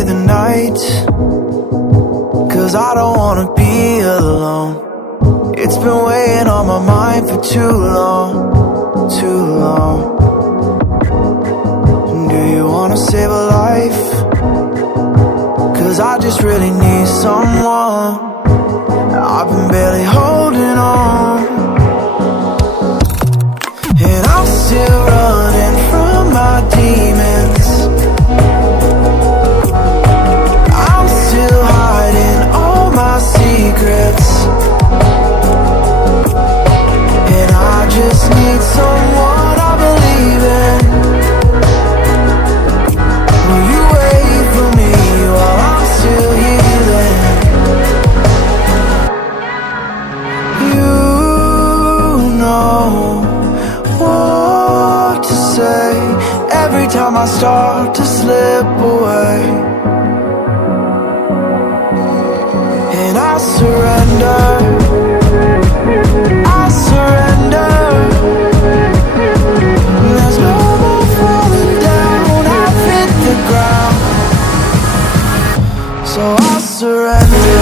away the night, 'cause I don't wanna be alone. It's been weighing on my mind for too long, too long. Do you wanna save a life? 'Cause I just really need someone. I've been barely holding on, and I'm still running from my demons. I'm still hiding all my secrets, and I just need someone I believe in. Will you wait for me while I'm still healing? You know what to say every time I start to slip away, and I surrender, I surrender. There's no more falling down, I've hit the ground, so I surrender.